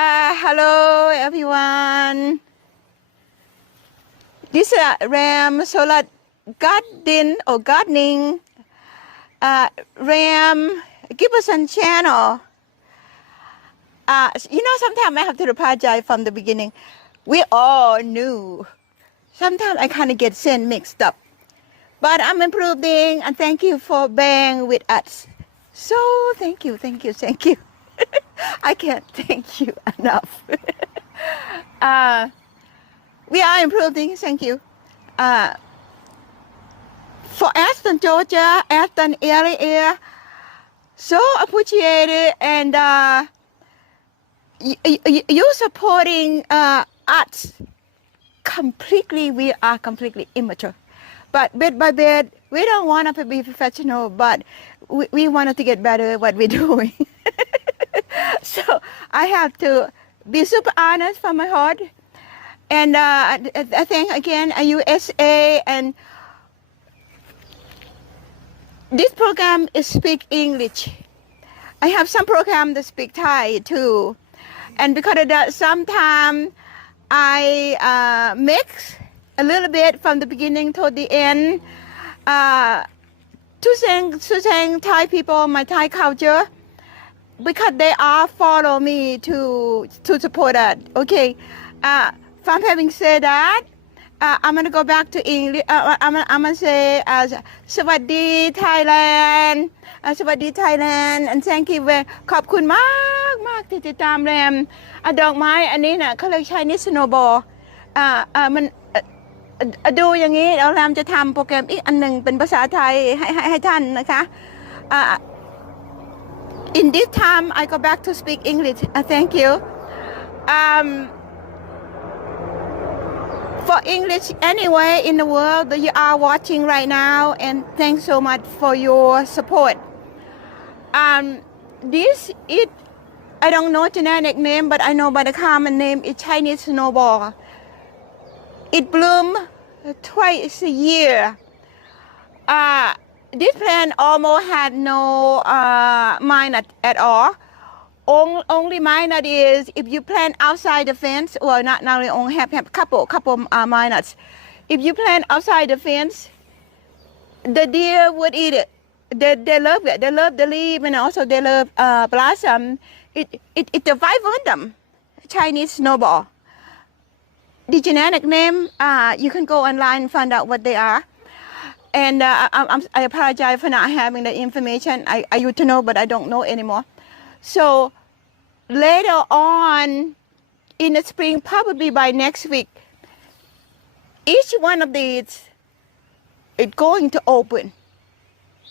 Hello everyone. This is Ram Sorat Gardening. Ram Giberson Channel. Sometimes I have to apologize from the beginning. We all knew. Sometimes I kind of get sin mixed up. But I'm improving, and thank you for being with us. So thank you. I can't thank you enough. We are improving, thank you. For Aston, Georgia, Aston area, so appreciated, and you supporting us completely. We are completely immature. But bit by bit, we don't want to be professional, but we wanted to get better at what we're doing. So I have to be super honest from my heart. And I think again, USA, and this program is speak English. I have some program that speak Thai too. And because of that, sometimes I mix a little bit from the beginning to the end to sing Thai people, my Thai culture, because they all follow me to support that. Okay, from having said that, I'm gonna go back to English. I'm gonna say สวัสดี Thailand สวัสดี Thailand and thank you very ขอบคุณมากที่ติดตามแรมดอกไม้อันนี้น่ะเขาเรียก Chinese snowball มันดูอย่างนี้แล้วแรมจะทำโปรแกรมอีกอันหนึ่งเป็นภาษาไทยให้ท่านนะคะ In this time I go back to speak English. Thank you. For English anywhere in the world that you are watching right now, and thanks so much for your support. This is, I don't know generic name, but I know by the common name, it's Chinese snowball. It blooms twice a year. This plant almost had no minor at all. Only minor is if you plant outside the fence, or not only have couple minors. If you plant outside the fence, the deer would eat it. They love it. They love the leaf, and also they love blossom. It's a vivundum, Chinese snowball. The genetic name, you can go online and find out what they are. And I apologize for not having the information. I used to know, but I don't know anymore. So later on in the spring, probably by next week, each one of these is going to open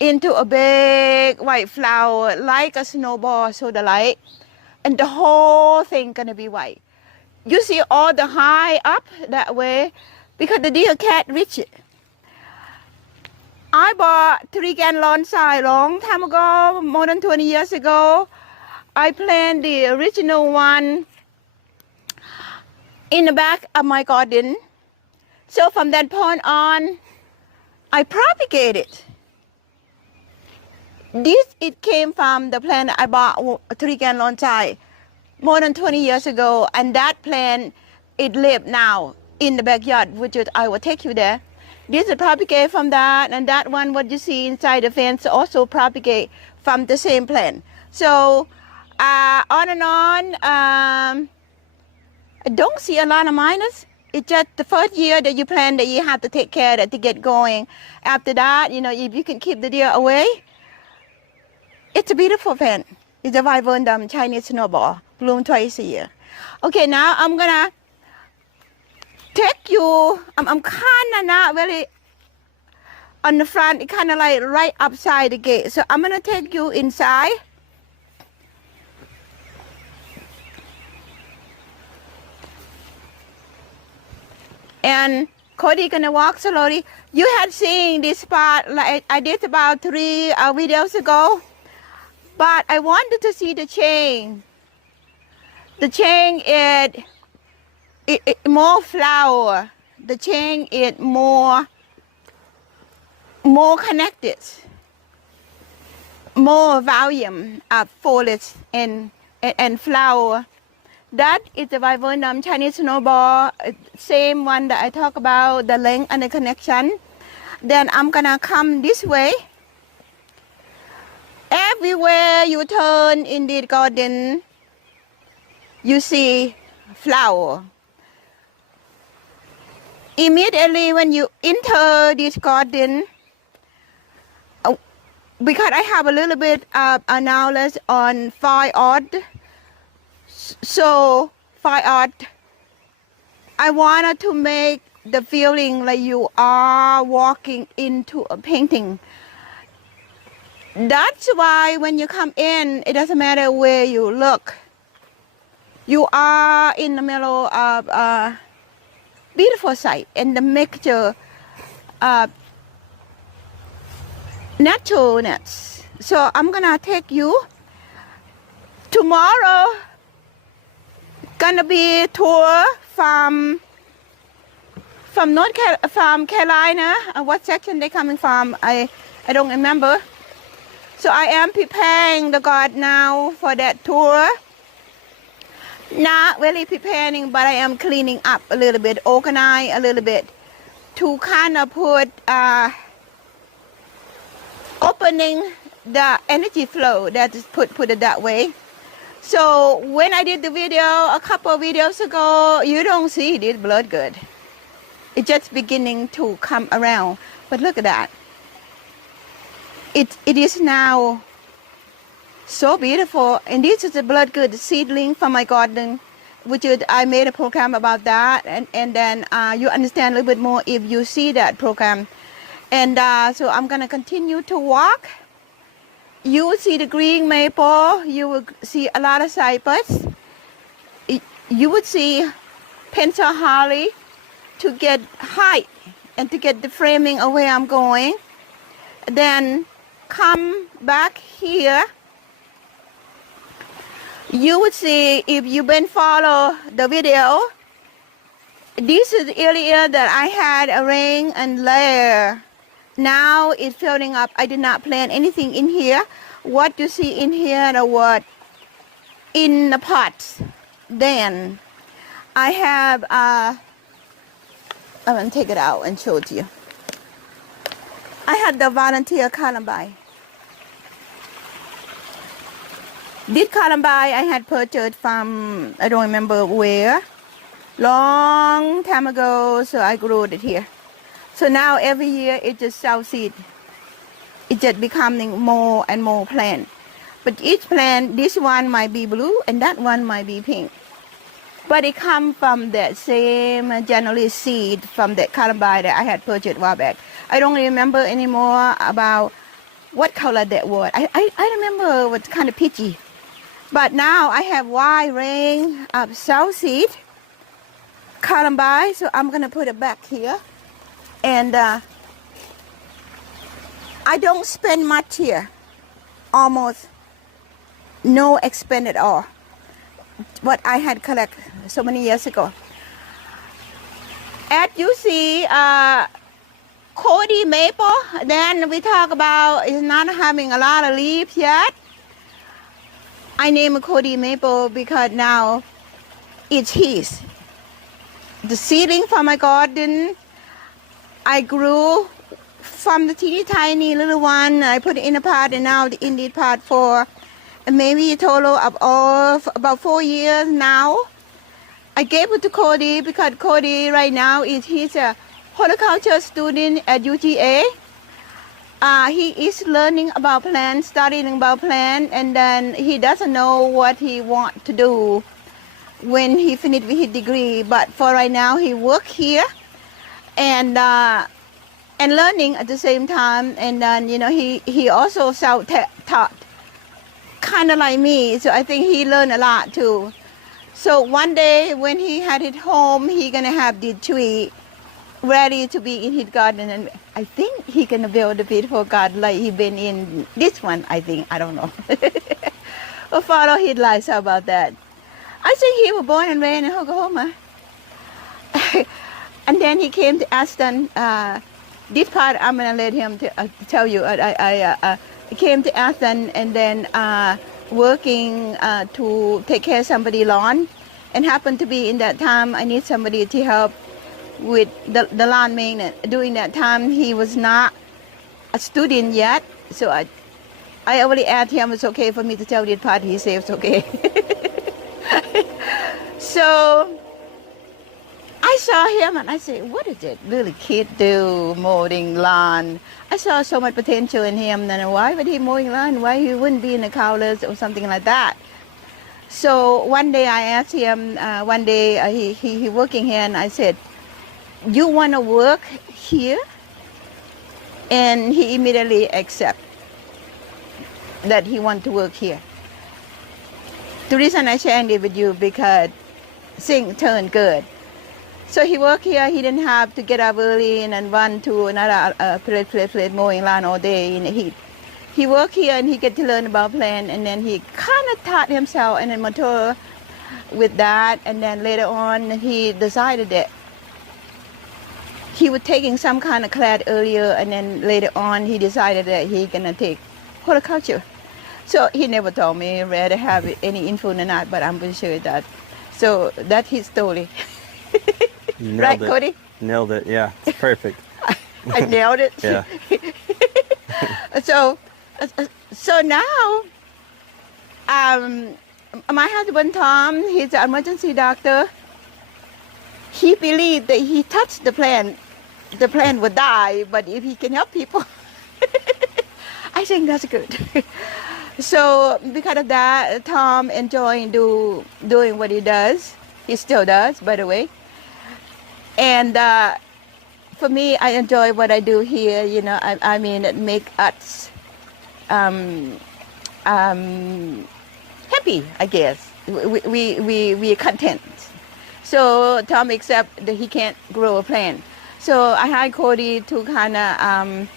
into a big white flower like a snowball, so the light, and the whole thing gonna be white. You see all the high up that way because the deer can't reach it. I bought 3-gallon size long time ago, more than 20 years ago. I planted the original one in the back of my garden. So from that point on, I propagated. It came from the plant I bought 3-gallon size more than 20 years ago, and that plant, it lives now in the backyard, which is, I will take you there. This is propagate from that, and that one, what you see inside the fence, also propagate from the same plant. So on and on, I don't see a lot of minors. It's just the first year that you plant that you have to take care of that to get going. After that, if you can keep the deer away, it's a beautiful plant. It's a vivundum Chinese snowball, bloom twice a year. Okay, now I'm gonna take you, I'm kind of not really on the front, kind of like right upside the gate. So I'm gonna take you inside. And Cody gonna walk slowly. You had seen this spot, like I did about 3 videos ago, but I wanted to see the chain. The chain is more flower. The chain is more connected, more volume of foliage and flower That is the viburnum Chinese snowball, same one that I talk about, the length and the connection. Then I'm gonna come this way. Everywhere you turn in the garden, you see flower. Immediately when you enter this garden, because I have a little bit of knowledge on fine art, so fine art, I wanted to make the feeling like you are walking into a painting. That's why when you come in, it doesn't matter where you look. You are in the middle of a beautiful sight and the mixture of naturalness. So I'm gonna take you. Tomorrow, gonna be a tour from Carolina. What section they coming from? I don't remember. So I am preparing the garden now for that tour. Not really preparing, but I am cleaning up a little bit, organize a little bit to kind of put opening the energy flow. That is put it that way. So when I did the video a couple of videos ago, you don't see this blood good. It's just beginning to come around. But look at that. It is now so beautiful. And this is the blood good seedling from my garden, which is, I made a program about that. And then you understand a little bit more if you see that program. And so I'm going to continue to walk. You will see the green maple. You will see a lot of cypress. You would see pencil holly to get height and to get the framing of where I'm going. Then come back here. You would see, if you've been follow the video, this is the area that I had a ring and layer. Now it's filling up. I did not plant anything in here. What you see in here are what in the pots. Then I have I'm gonna take it out and show it to you. I had the volunteer columbine. This columbine I had purchased from, I don't remember where, long time ago, so I grew it here. So now every year it just sells seed. It's just becoming more and more plant. But each plant, this one might be blue and that one might be pink. But it comes from that same generally seed from that columbine that I had purchased a while back. I don't remember anymore about what color that was. I remember it was kind of peachy. But now I have wide range of south seed columbine, so I'm gonna put it back here. And I don't spend much here, almost no expense at all. What I had collected so many years ago. As you see, Cody maple, then we talk about is not having a lot of leaves yet. I name it Cody maple because now it's his. The seedling from my garden, I grew from the teeny tiny little one. I put it in a pot, and now in the pot for maybe a total of about 4 years now. I gave it to Cody because Cody right now he's a horticulture student at UGA. He is learning about plants, studying about plants, and then he doesn't know what he wants to do when he finished with his degree. But for right now, he works here and learning at the same time. And then he also self-taught, kind of like me. So I think he learned a lot too. So one day when he had it home, he gonna have the tree ready to be in his garden, and I think he gonna build a beautiful garden like he been in this one. I think, I don't know. We'll follow his life. How about that? I think he was born and raised in Oklahoma. And then he came to Aston. This part I'm gonna let him tell you. I came to Aston and then working to take care of somebody's lawn. and happened to be in that time I need somebody to help with the lawn maintenance. During that time, he was not a student yet, so I already asked him it's okay for me to tell the part. He says it's okay. So I saw him and I said, what is it little kid do mowing lawn? I saw so much potential in him. Then why would he mowing lawn? Why he wouldn't be in the cowlers or something like that? So one day I asked him, one day he working here, and I said, you want to work here? And he immediately accept that he want to work here. The reason I shared it with you because things turned good. So he worked here. He didn't have to get up early and then run to another place mowing lawn all day in the heat. He worked here and he get to learn about plant, and then he kind of taught himself and then mature with that. And then later on, he decided that he was taking some kind of class earlier, and then later on, he decided that he gonna take horticulture. So he never told me whether have any info or not, but I'm pretty sure that. So that's his story. Right, it. Cody? Nailed it. Yeah, it's perfect. I nailed it. Yeah. So now, my husband Tom, he's an emergency doctor. He believed that he touched the plant would die, but if he can help people, I think that's good. So because of that, Tom enjoying doing what he does. He still does, by the way. And for me, I enjoy what I do here. You know, I mean, it make us happy, I guess. We are content. So Tom accept that he can't grow a plant. So I hired Cody to kind of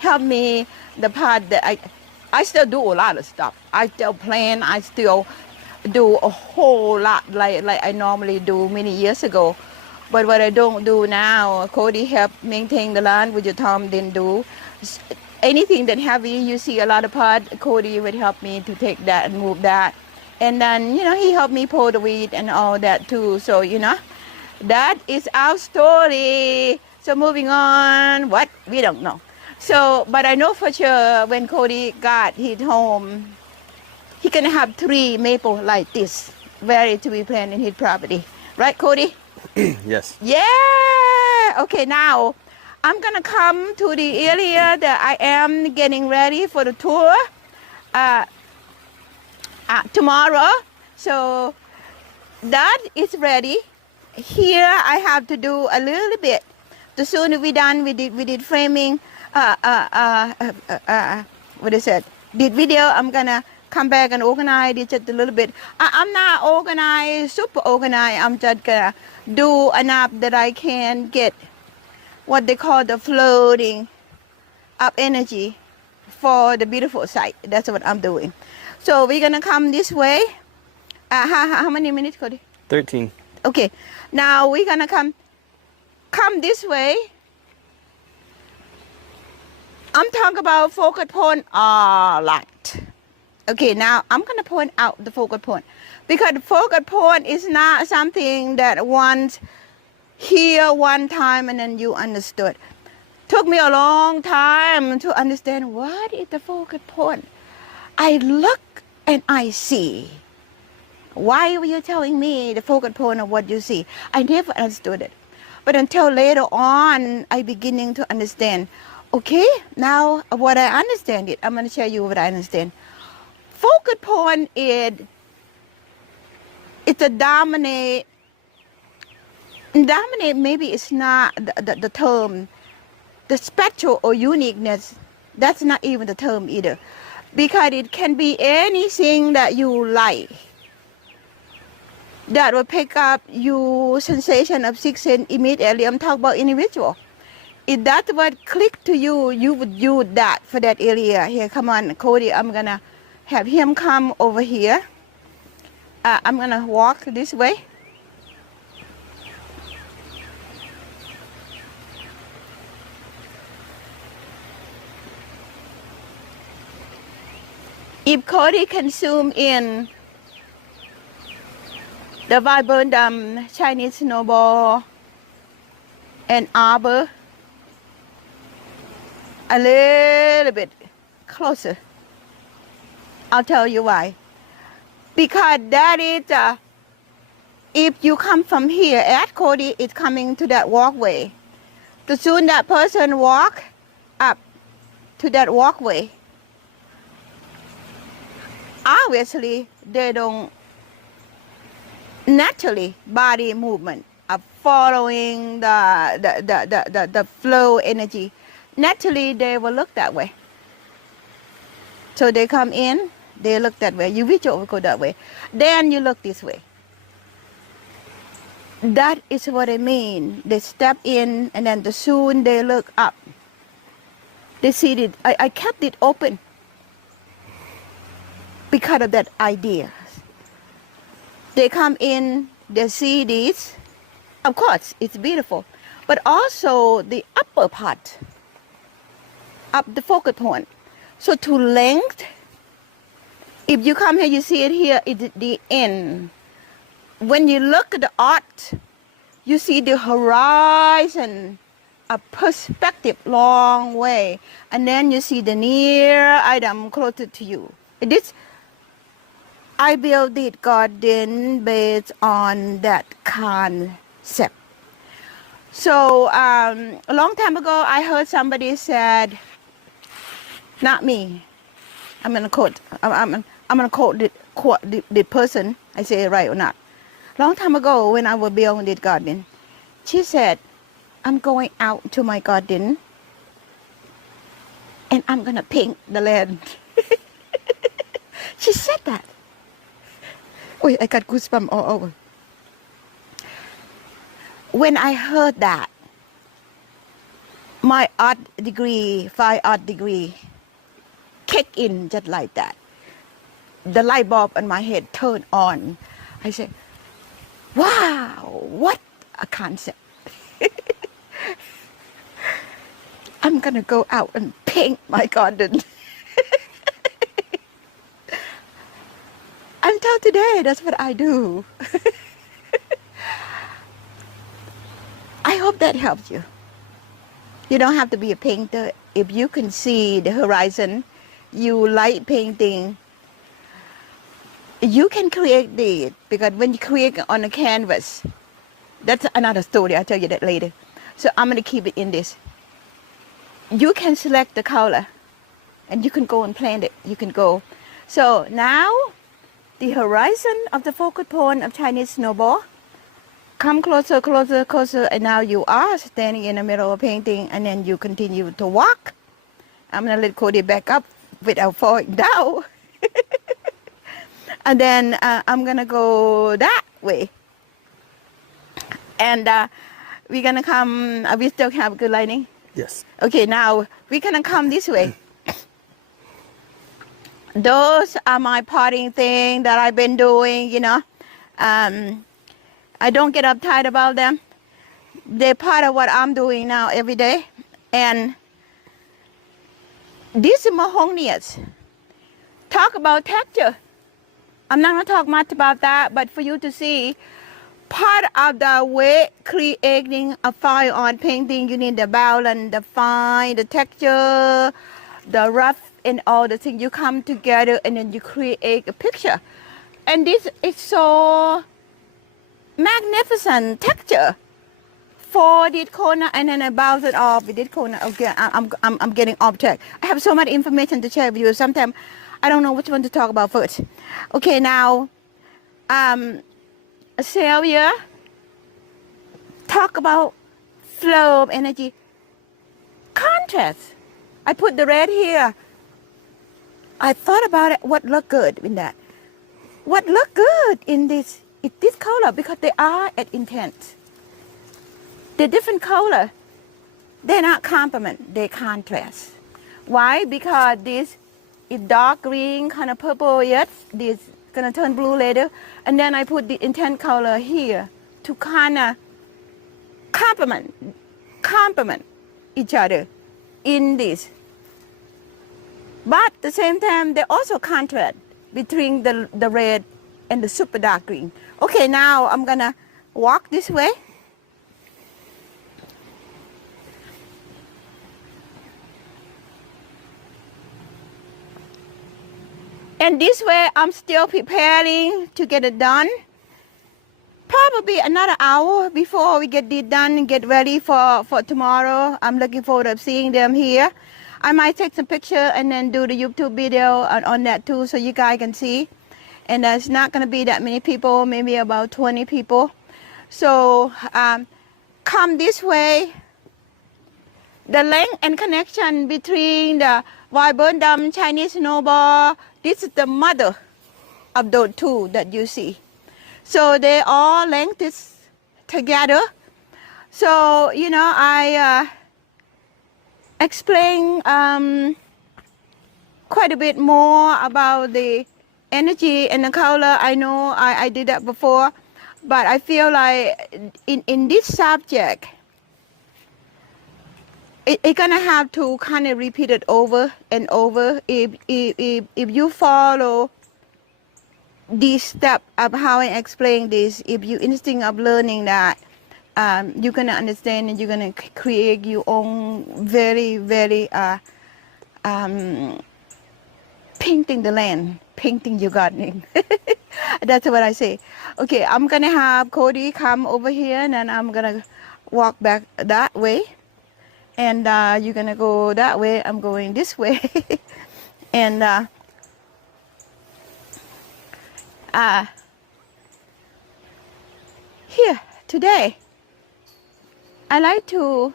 help me the part that I still do a lot of stuff. I still plant. I still do a whole lot like I normally do many years ago. But what I don't do now, Cody helped maintain the lawn, which Tom didn't do. Anything that heavy, you see a lot of pot, Cody would help me to take that and move that. And then, you know, he helped me pull the weed and all that too. So, you know, that is our story. So moving on, what? We don't know. So, but I know for sure when Cody got his home, he can have 3 maple like this, ready to be planted in his property. Right, Cody? Yes. Yeah. Okay, now I'm going to come to the area that I am getting ready for the tour. Tomorrow, so that is ready. Here I have to do a little bit. The sooner we done, we did framing. What is it? Did video. I'm gonna come back and organize it just a little bit. I'm not organized, super organized. I'm just gonna do enough that I can get what they call the floating up energy for the beautiful site. That's what I'm doing. So we're gonna come this way. How many minutes, Cody? 13. Okay. Now we're gonna come this way. I'm talking about focal point a lot. Okay, now I'm gonna point out the focal point because the focal point is not something that once hear one time and then you understood. Took me a long time to understand what is the focal point. I look and I see. Why were you telling me the focal point of what you see? I never understood it. But until later on, I beginning to understand. Okay, now what I understand it, I'm going to show you what I understand. Focal point is it's a dominate maybe it's not the term. The special or uniqueness, that's not even the term either. Because it can be anything that you like that will pick up your sensation of sixth sense immediately. I'm talking about individual. If that's what clicked to you, you would use that for that area. Here, come on, Cody, I'm going to have him come over here. I'm going to walk this way. If Cody can zoom in, the vibrant Chinese snowball and arbor a little bit closer. I'll tell you why. Because that is, if you come from here, at Cody is coming to that walkway. The soon that person walk up to that walkway, obviously they don't naturally body movement of following the flow energy. Naturally they will look that way. So they come in, they look that way. You reach over, go that way. Then you look this way. That is what I mean. They step in and then soon they look up. They see it. I kept it open because of that idea. They come in, they see this. Of course, it's beautiful. But also the upper part of the focal point. So to length, if you come here, you see it here, it's the end. When you look at the art, you see the horizon, a perspective long way. And then you see the near item closer to you. This, I built it garden based on that concept. So a long time ago, I heard somebody said, not me. I'm gonna quote. I'm gonna quote the person. I say it right or not. Long time ago, when I was building this garden, she said, "I'm going out to my garden, and I'm gonna paint the land." She said that. Wait, I got goosebumps all over. When I heard that, my art degree, fine art degree, kicked in just like that. The light bulb on my head turned on. I said, wow, what a concept. I'm gonna go out and paint my garden. Until today, that's what I do. I hope that helps you. You don't have to be a painter. If you can see the horizon, you like painting, you can create it. Because when you create on a canvas, that's another story. I'll tell you that later. So I'm going to keep it in this. You can select the color and you can go and plant it. You can go. So now the horizon of the focal point of Chinese snowball. Come closer, closer, closer, and now you are standing in the middle of painting, and then you continue to walk. I'm gonna let Cody back up without falling down. And then I'm gonna go that way. And we're gonna come, we still have good lighting? Yes. Okay, now we're gonna come this way. Those are my potting thing that I've been doing, you know. I don't get uptight about them. They're part of what I'm doing now every day. And these are mahognias. Talk about texture. I'm not going to talk much about that, but for you to see, part of the way creating a fine art painting, you need the balance, the fine, the texture, the rough, and all the things. You come together and then you create a picture. And this is so magnificent texture for this corner, and then I bounce it off with this corner. Okay, I'm getting off track. I have so much information to share with you. Sometimes I don't know which one to talk about first. Okay, now Sylvia, talk about flow of energy, contrast. I put the red here. I thought about it. What looked good in that? What looked good in this? It's this color because they are at intent. The different color, they're not complement, they contrast. Why? Because this is dark green, kind of purple yet, this gonna turn blue later. And then I put the intent color here to kind of complement each other in this. But at the same time, they also contrast between the red and the super dark green. Okay, now I'm gonna walk this way. And this way I'm still preparing to get it done. Probably another hour before we get it done and get ready for tomorrow. I'm looking forward to seeing them here. I might take some picture and then do the YouTube video on that too, so you guys can see. And there's not going to be that many people, maybe about 20 people. So come this way. The link and connection between the Giberson Chinese snowball, this is the mother of those two that you see. So they all linked this together. So, you know, I explain quite a bit more about the energy and the color. I know I did that before, but I feel like in this subject, it's gonna have to kind of repeat it over and over. If you follow this step of how I explain this, if you instinct of learning that, you're gonna understand and you're gonna create your own very painting the land, painting your gardening. That's what I say. Okay, I'm gonna have Cody come over here and then I'm gonna walk back that way. And you're gonna go that way, I'm going this way. And here today, I like to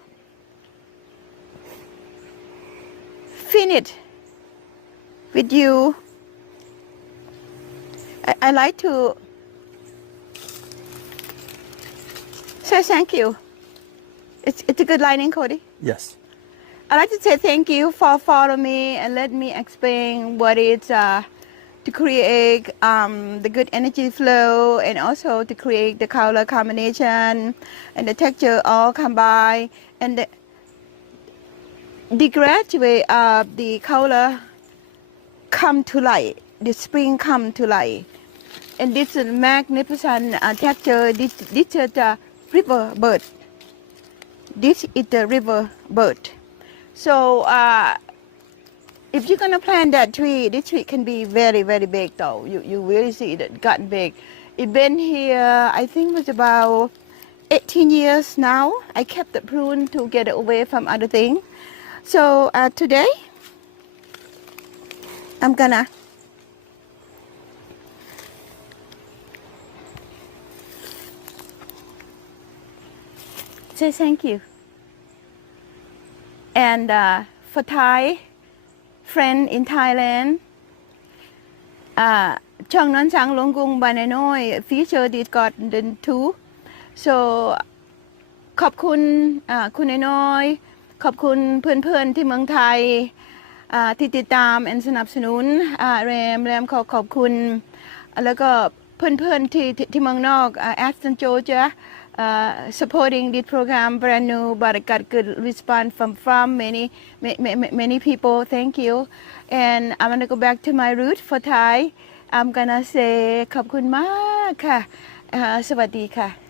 finish with you. I like to say thank you. It's a good lining, Cody. Yes. I'd like to say thank you for following me and let me explain what it's to create the good energy flow and also to create the color combination and the texture all combined and the graduate of the color come to light, the spring come to light. And this is magnificent texture. This is the river bird. This is the river bird. So if you're gonna plant that tree, this tree can be very big though. You really see it gotten big. It's been here, I think it was about 18 years now. I kept the prune to get it away from other things. So today, I'm gonna say thank you. And for Thai friend in Thailand, Chong Non Sang Long Gung Bananoi featured it garden too. So ขอบคุณคุณน้อยขอบคุณเพื่อนๆที่เมืองไทยที่ติดตามและสนับสนุนแรมขอบคุณแล้วก็เพื่อนๆที่เมืองนอก Aston Georgia supporting this program brand new but I got good response from many people. Thank you. And I'm gonna go back to my root for Thai. I'm gonna say ขอบคุณมากค่ะสวัสดีค่ะ